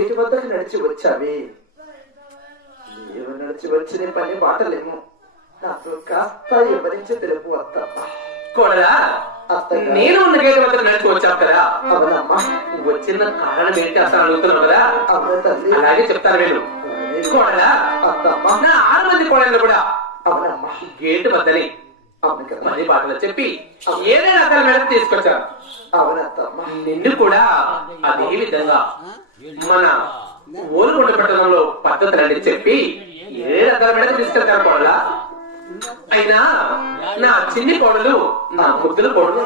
Gate వద్దకు నడిచి వచ్చావే, నీవు నడిచి వచ్చిన పని బాటలేమో నాతో కాస్త వివరించి తెలుపు అత్తమ్మ. కోడలా, నేను ఉన్న గేటు వద్ద నడిచి వచ్చావు కదా, అవునమ్మా. వచ్చిన కారణం ఏంటి అసలు అడుగుతున్నావు కదా, అవును తల్లి. అలాగే చెప్తాను నేను. కోడలా, అత్తమ్మ. నా 6 మంది కోడళ్ళు కూడా అవునమ్మా. గేటు వద్దని అవును కదా. పని బాటలు చెప్పి ఏదైనా అతని మేరకు తీసుకొచ్చారు. అవునత్తమ్మ. నిన్ను కూడా అదే విధంగా మన ఓలుగొండ పట్టణంలో పద్ధతులని చెప్పి ఏ రకాల మేరకు తీసుకెళ్తారు కోడలా. అయినా నా చిన్ని కోడలు, నా ముద్దుల కోడలు,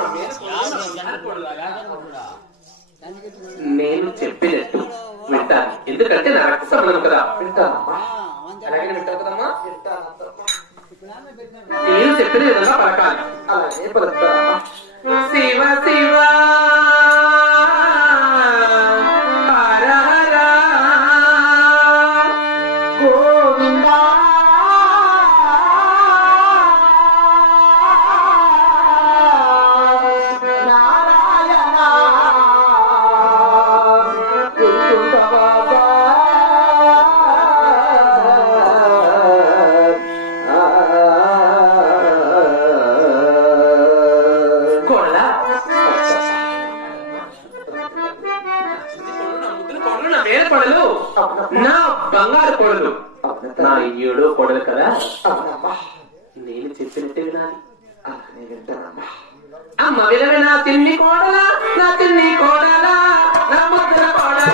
నేను చెప్పినట్టు వింటాను. ఎందుకంటే నా రక్త సంబంధం కదా. వింటానమ్మా. అలాగే వింటావు కదమ్మా. వింటానత్తమ్మ. నేను చెప్పిన విధంగా పలకాలి. అలాగే పలుకుతానమ్మా. శివ శివ హర హర గోవిందా నారాయణ గురుతవాసా కోడలా, నా ముద్దుల కోడలు, నా వేరే కోడలు, నా బంగారు కోడలు, నా 7వ కోడలు కదా. అవునమ్మా. నేను చెప్పినట్టే వినాలి. అలాగే వింటానమ్మా. అమ్మ వినవే నా తిన్ని కోడలా, నా తిన్ని కోడలా, నా ముద్దుల కోడలా.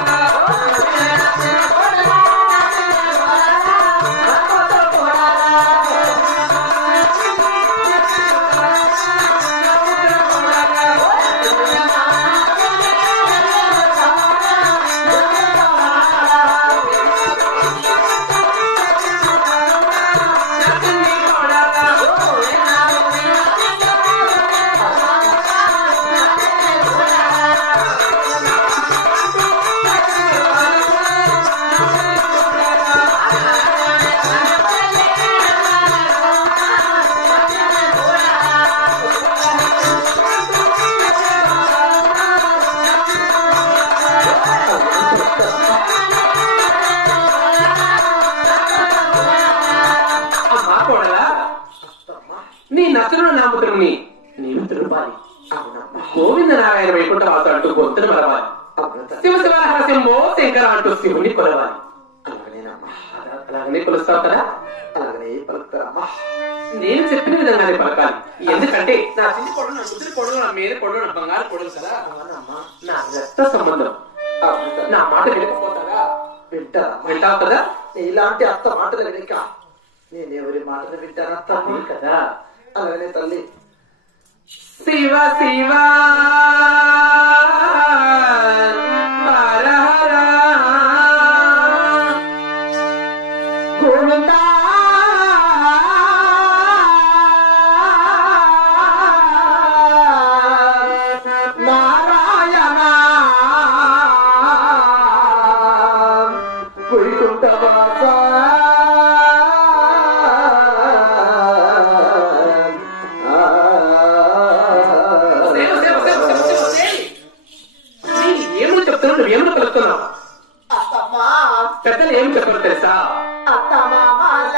అమ్మా కోడలా, నీ నచ్చును నా ముద్రని నీవు తెలుపాలి. అవునమ్మా. గోవింద నారాయణ వైకుంఠ వాసు అంటూ గొంతును మరవాలి. అవును తల్లి. శివ శివ హర శంభో శంకర అంటూ శివుని కొలవాలి. అలాగేనమ్మా. అలాగనే కొలుస్తావు కదా. అలాగనే పలుకుతానమ్మా. నేను చెప్పిన విధంగానే పలకాలి. ఎందుకంటే నా చిన్ని కొడుకు, నా ముద్దుల కొడుకు, నా మీద కొడుకు, నా బంగారు కొడుకు కదా. అవునమ్మా. నా రక్త సంబంధం. అవును తల్లి. నా మాట వినకపోతారా? వింటానమ్మా. వింటావు కదా. ఇలాంటి అత్త మాటలు వినక నేనెవరి మాటలు వింటానత్తమ్మా. అది కదా. అలాగనే తల్లి. శివ శివ హర హర గోవిందా నారాయణ వైకుంఠవాసా సేవ సేవ సేవ సేవ సేవ సేవ. ఏమో చెప్తున్నావు, నువ్వేమో కలుస్తున్నావు. అత్తమ్మా పెద్దలు ఏం చెప్పారు తెలుసా? అత్తమామల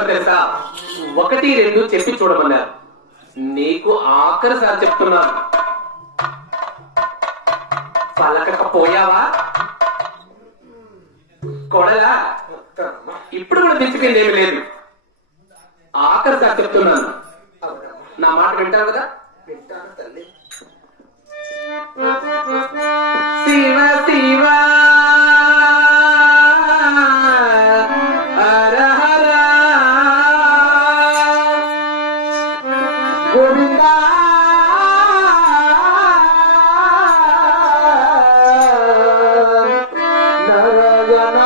ఏమన్నారు తెలుసా? 1, 2 చెప్పి చూడమన్నారు. నీకు ఆఖరిసారి చెప్తున్నాను, పలకకపోయావా కొడలా? ఇప్పుడు కూడా తెచ్చిపోయింది ఏమి లేదు. ఆఖరిసారి చెప్తున్నాను, నా మాట వింటావు కదా? వింటాను తల్లి. శివ శివ హర హర గోవింద నారాయణ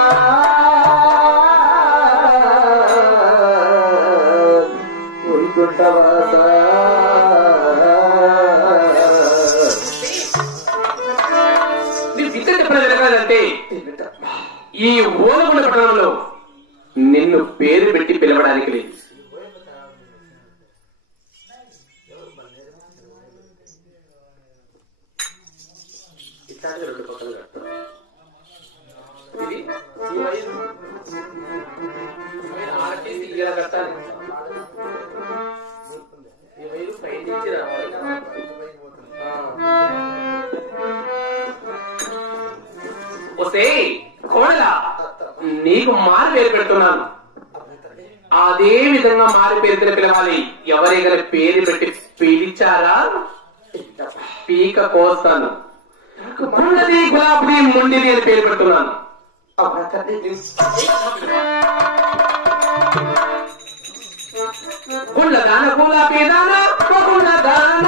వైకుంఠవాస. జరగాలంటే ఈ ఓలగుండ పట్టణంలో నిన్ను పేరు పెట్టి పిలవడానికి లేదు. ఇట్లాంటి 2 పక్కలు కడతారు. ఇది ఈ వైరు ఆర్టీసీ ఇలా కట్టాలి. ఈ వైరు పై నుంచి రావాలి. వస్తే కోడలా, నీకు మారు పేరు పెడుతున్నాను. అదే విధంగా మారు పేరు పిలవాలి. ఎవరైనా పేరు పెట్టి పిలిచారా పీక కోస్తాను. గుండది గులాబీ మొండిది అని పేరు పెడుతున్నాను. గుండ్ల దాన గులాబీ దాన గుండ్ల దాన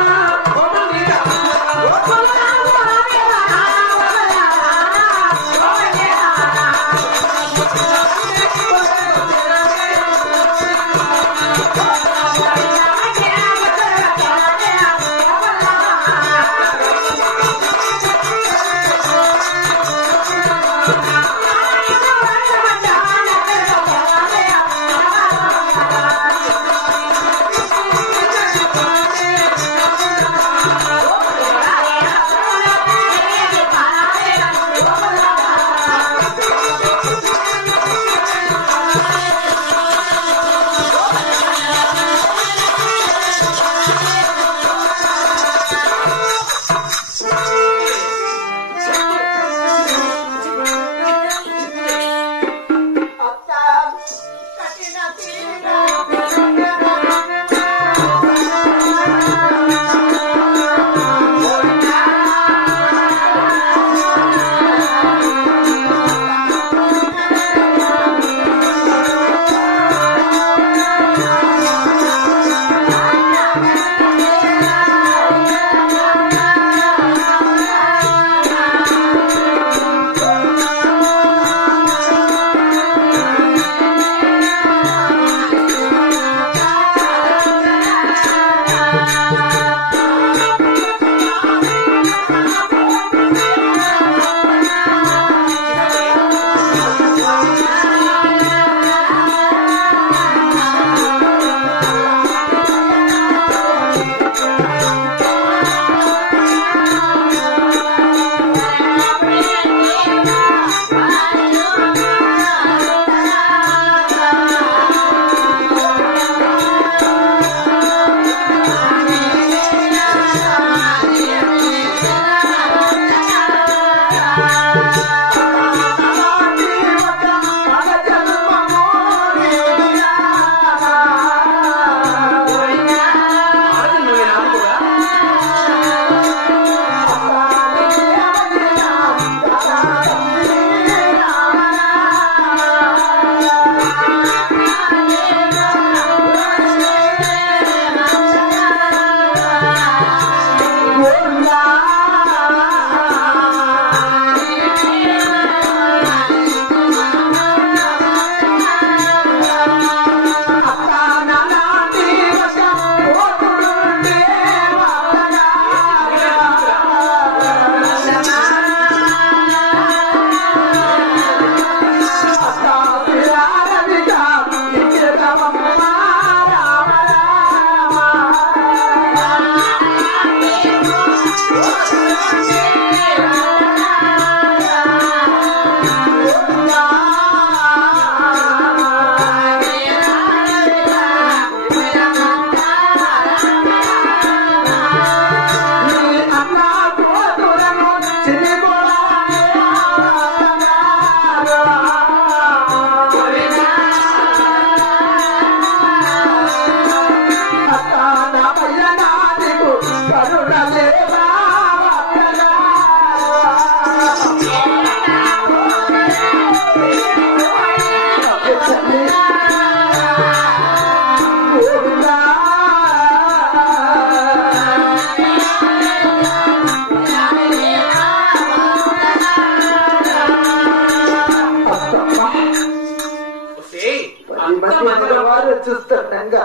చూస్తుండగా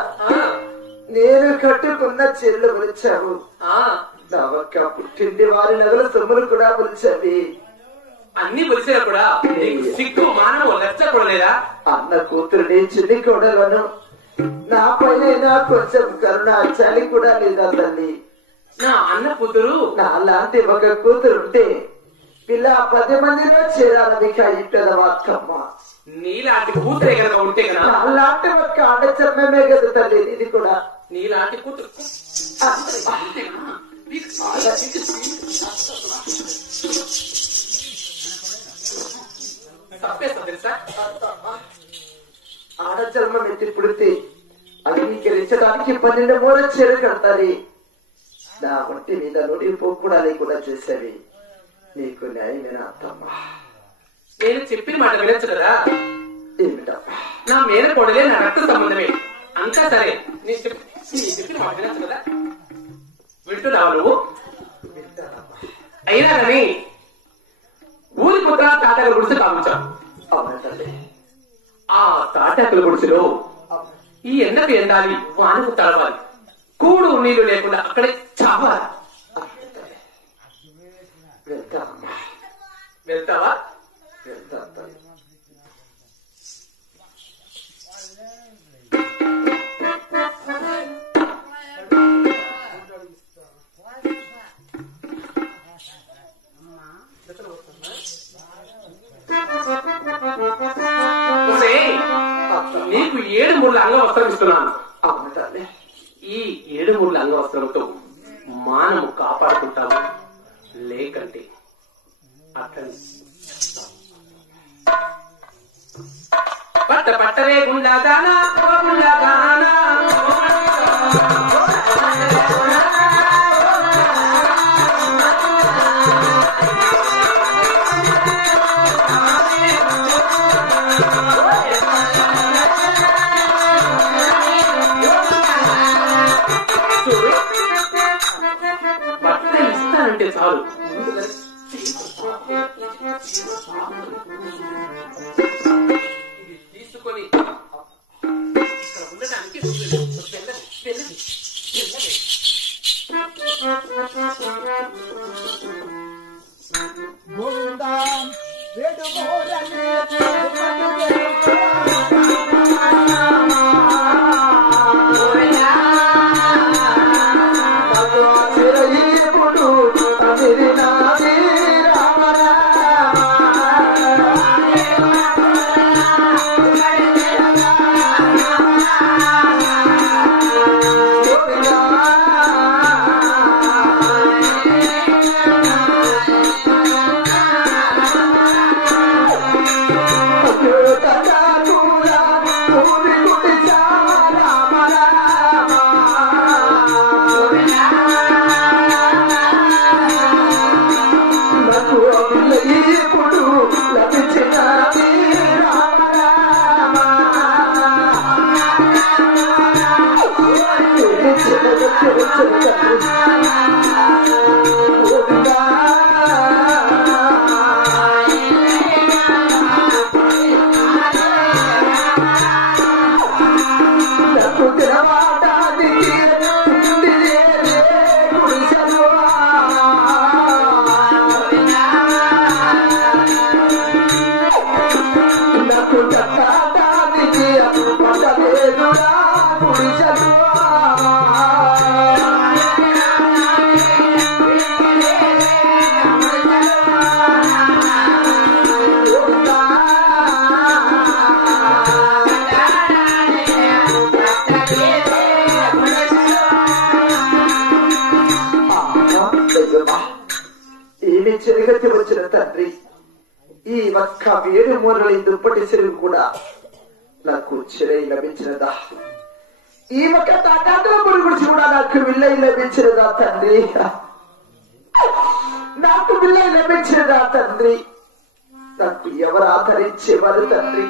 నేను కట్టుకున్న చీరలు కొలిచావు. నా ఒక్క పుట్టింటి వారి నగల సొమ్ములు కూడా కొలిచావి. అన్ని కొలిసినా కూడా సిగ్గు మానవు లెచ్చకూడలేదా? అన్న కూతురుని చిన్ని కోడలను నా పైన నాకు కొంచెం కరుణ చలి కూడా లేదా తల్లి? నా అన్న కూతురు నా లాంటి ఒక కూతురుంటే పిల్ల 10 మందిలో చేరాలని ఇట్టదవా అక్కమ్మ. నీలాంటి కూతురే కనుక ఉంటే కదా అలాంటి ఒక్క ఆడచర్మమే కదా తల్లి ఇది కూడా. నీలాంటి కూతురు తప్పేస్తా తెలుసా? ఆడచర్మం ఎత్తి పుడితే అంగీకరించడానికి 12 మూల చీర కడతారు. నా ఒంటి మీద నోటి పోకుండా లేకుండా చేసేవి నీకు న్యాయమేనా అత్తమ్మ? నేను చెప్పిన మాట వినొచ్చు కదా. ఏమిటమ్మా? నా మీద కొడలే నా రక్త సంబంధమే. అంతా సరే, నేను చెప్పిన మాట వినొచ్చు కదా. వింటున్నావా నువ్వు? అయినా కానీ ఊరి పుత్ర తాటాకుల గుడిసె కావించాం. ఆ తాటాకుల గుడిసెలో ఈ ఎండకు ఎండాలి, వానకు తడవాలి, కూడు నీళ్లు లేకుండా అక్కడే చావాలి. వెళ్తావా? నీకు 7 మూల అంగవస్త్రం ఇస్తున్నాను. ఈ 7 మూల అంగవస్త్రంతో మానము కాపాడుకుంటాము. లేకంటే అతని పట్ట పట్టరే గుండాదానా గుండాదానా బట్ట ఇస్తానంటే చాలు. తీసుకొని ఇక్కడ ఉండడానికి చెరిగతి వచ్చిన తండ్రి, ఈ ఒక్క 7 మూరల దుప్పటి చెరుగు కూడా నాకు చిరై లభించినదా? ఈ ఒక్క తాటాకుల పొడి గురించి కూడా నాకు విల్లై లభించినదా తండ్రి? నాకు విల్లై లభించినదా తండ్రి? నాకు ఎవరు ఆదరించేవారు తండ్రి?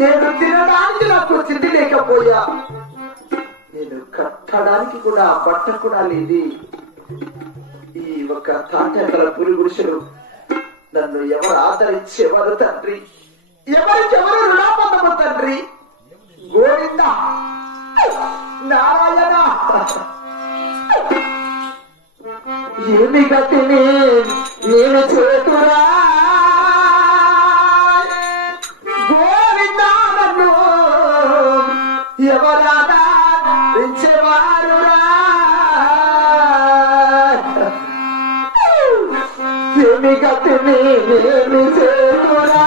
నేను తినడానికి నాకు తిండి లేకపోయా, నేను కట్టడానికి కూడా బట్ట కూడా లేదు. ఈ ఒక తాటాకుల పురుగు గుడిసెలు నన్ను ఎవరు ఆదరించేవారు తండ్రి? ఎవరికెవరు రుణాపదము తండ్రి? గోడి గోవింద నారాయణ ఏమి గతిని నేను చేతురా గోవింద నన్ను ఎవరాదా పెంచేవారురా ఏమి గతిని నేను చేతురా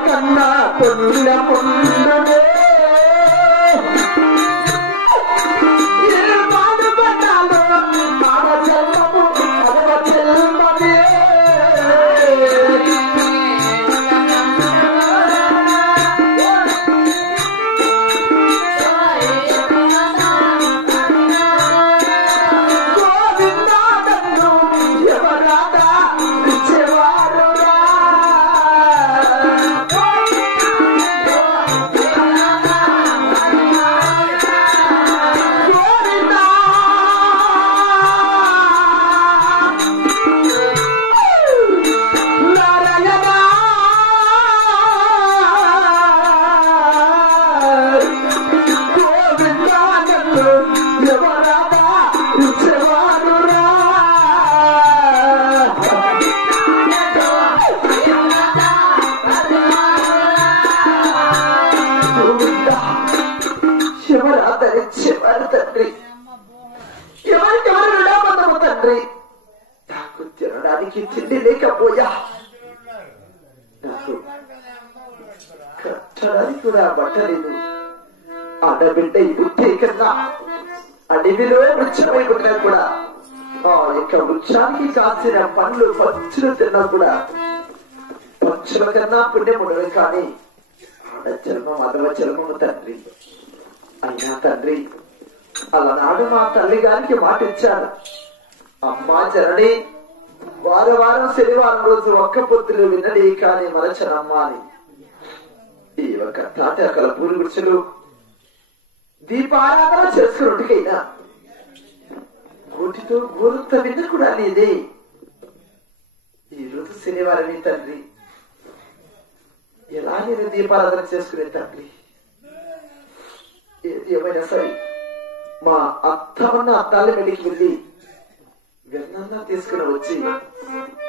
కన్నా పొన్న పొందునే బాధపడ్డాలో మామ జన్మము అదవ జన్మమే గోవిందాదన్ను ఎవరాదా ఇచ్చేవారు తండ్రి ఎవరికెవరు విడాబంధము తండ్రి నాకు తినడానికి తిండి లేకపోయా నాకు కట్టడానికి కూడా బట్టలేదు ఆడబిడ్డ ఈ బుద్ధి కన్నా అడవిలో వృక్షమై ఉన్నా కూడా ఆ యొక్క వృక్షానికి కాసిన పండ్లు పచ్చులు తిన్నా కూడా పచ్చుల కన్నా పుణ్యం ఉండదు కానీ ఆడ చర్మం అదవ చర్మము తండ్రి అయినా తండ్రి అలనాడు మా తల్లి గారికి మాట ఇచ్చారు అమ్మా జనని వారం శనివారం రోజు ఒక్క పొత్తులు వినడి కానీ మరచనమ్మా అని ఈ ఒక తాటాకల పూలు గుడిసెలు దీపారాధన చేసుకున్నట్టుకైనా గోటితో గోరుత విన్న కూడా లేదే ఈ రోజు శనివారమే తండ్రి ఎలా నేను దీపారాధన చేసుకునే తండ్రి ఏది ఏమైనా సరే మా అత్తమన్న అత్తాల మెడికి వెళ్ళి వెన్నన్నా తీసుకుని వచ్చి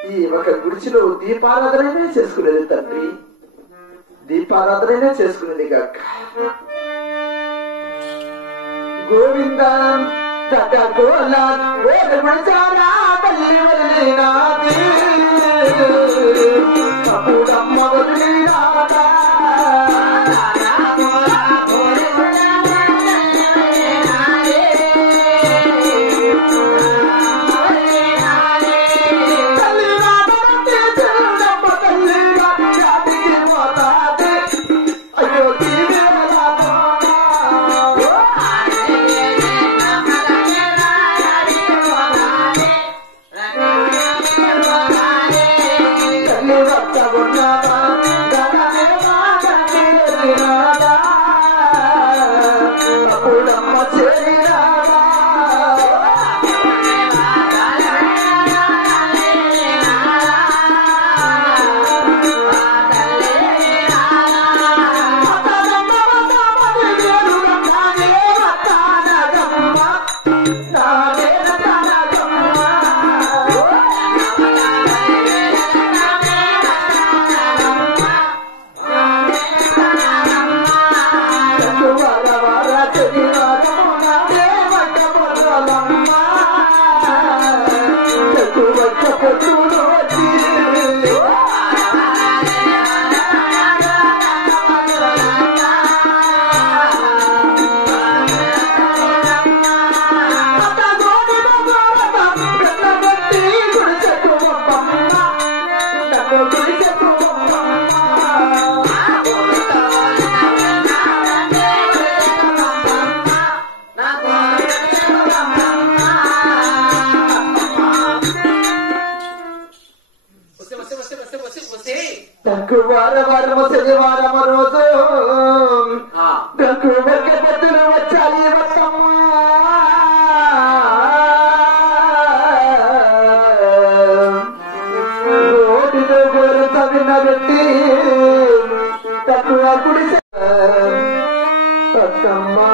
ఈ ఒక గుడిచిలో దీపారాధననే చేసుకునేది తండ్రి దీపారాధననే చేసుకునేది కాక గోవింద అప్పుడమ్మ వదిలినాదా Bye. నాకు వారము శనివారం రోజు నాకు వెక్క పెద్దలు వచ్చాయి వస్తమ్మ రోడ్డులో గోరు తవిన పెట్టి తక్కువ గుడి వస్తమ్మా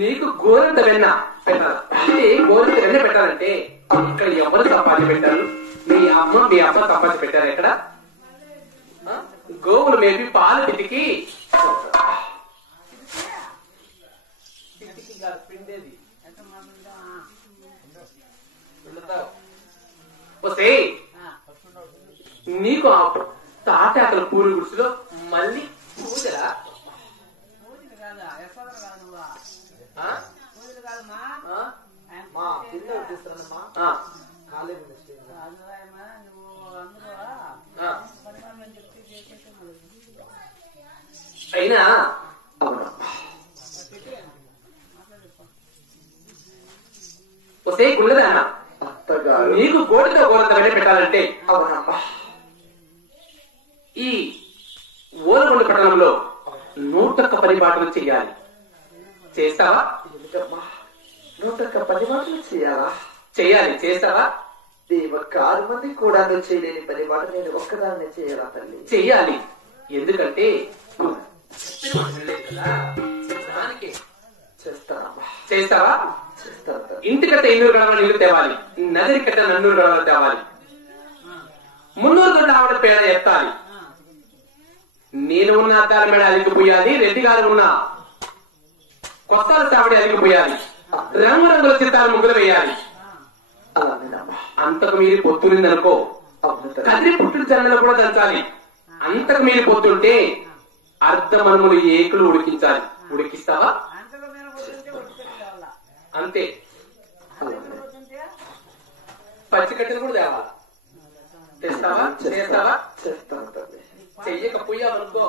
నీకు గోరంత వెన్న పెట్టాలి. గోరంత వెన్న పెట్టాలంటే ఇక్కడ ఎవరు సంపాదించి పెట్టారు? మీ అమ్మ సంపాదించి పెట్టారు. ఎక్కడ గోవులు మేపి పాలు పితికి వస్తే నీకు ఆ తాటాకల పూరి గుడిసెలో మళ్ళీ పూజలా? అయినా వస్తే గుళ్ళదన్నా నీకు గోడతో గోడంత వెళ్ళి పెట్టాలంటే ఈ ఓలగొండ పట్టణంలో 101 పరిపాటలు చెయ్యాలి. చేస్తావా? 101 పరిపాటలు చేయాలా? చెయ్యాలి. చేస్తావా? ఒక్క 6 మంది కూడా చేయలేని పరిపాట నేను ఒక్కదాన్ని చేయాలా తల్లి? చెయ్యాలి. ఎందుకంటే చేస్తావా? ఇంటికట్ట 200 గడవల నీళ్లు తేవాలి. నదిరి కట్ట 400 గడవలు తేవాలి. 300 గంటల ఆవిడ పేడ ఎత్తాలి. నేను ఉన్న అద్దాల మేడ అలిగిపోయాలి. రెడ్డి గారు ఉన్న కొత్త చావిడి అలిగిపోయాలి. రంగురంగుల చిత్తాలు ముగ్గులు వేయాలి. అంతకు మీరు పొత్తునిందనుకో కదిరి పుట్టిన జనంలో కూడా దంచాలి. అంతకు మీరు పొత్తుంటే అర్ధమనుములు ఏకులు ఉడికించాలి. ఉడికిస్తావా? అంతే. పచ్చికట్టెలు కూడా తేవాలి. తెస్తావా? చేస్తావా? చెయ్యకపోయామనుకో